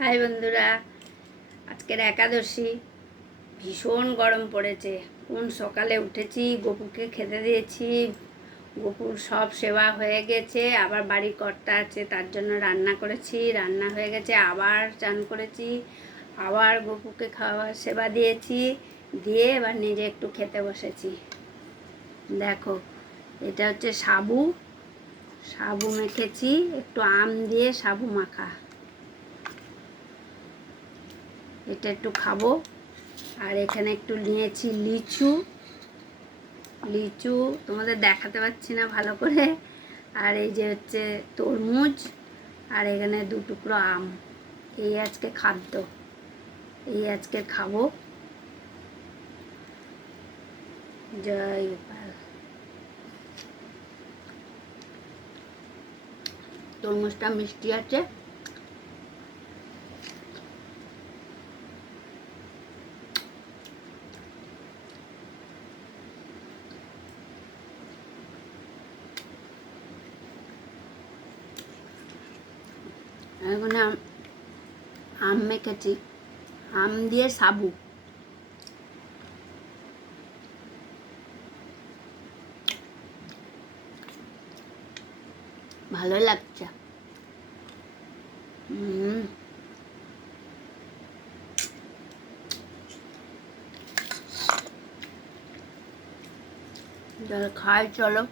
High বন্ধুরা, আজকের একাদশী। ভীষণ গরম পড়েছে। কোন সকালে উঠেছি, গপুকে খেতে দিয়েছি, গপুর সব সেবা হয়ে গেছে। আবার বাড়ির কর্তা আছে, তার জন্য রান্না করেছি, রান্না হয়ে গেছে। আবার চান করেছি, আবার গপুকে খাওয়া সেবা দিয়েছি, দিয়ে এবার নিজে একটু খেতে বসেছি। দেখো, এটা হচ্ছে সাবু সাবু মেখেছি, একটু আম দিয়ে সাবু মাখা। এটা একটু খাবো। আর এখানে একটু নিয়েছি লিচু। লিচু তোমাদের দেখাতে পাচ্ছি না ভালো করে। আর এই যে হচ্ছে তরমুজ, আর এখানে 2 টুকরো আম। এই আজকে খাদ্য, এই আজকে খাবো। জয় গোপাল। তরমুজটা মিষ্টি আছে। এখানে আম মেখেছি, আম দিয়ে সাবু। ভালো লাগছে। জল খাই, চলো।